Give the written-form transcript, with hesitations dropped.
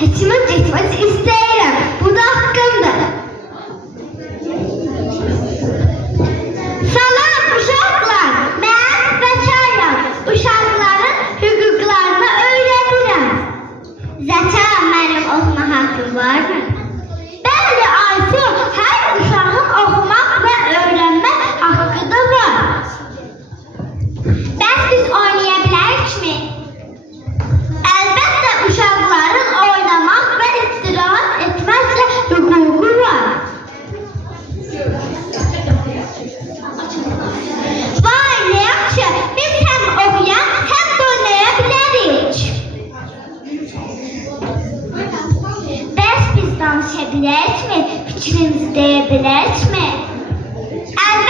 hizmet etmek isterim. Bu da hakkımdır. Salam uşaqlar, mən Zəkayam. Uşaqların hüquqlarını öyrədirəm. Zəka, mənim oxuma haqqım varmı? Bəli, Aysu, hər uşağın oxumaq və öyrənmək haqqı da var. Bəs biz oynaya bilərikmi? Əlbəttə, uşaqların oynamaq və istirahat etməklə hüququ var. Vay, nə yaxşı, biz həm oxuyan, həm də oynaya bilərik. Bəs biz danışa bilərikmi? Fikrimizi deyə bilərikmi? Əlbəttə.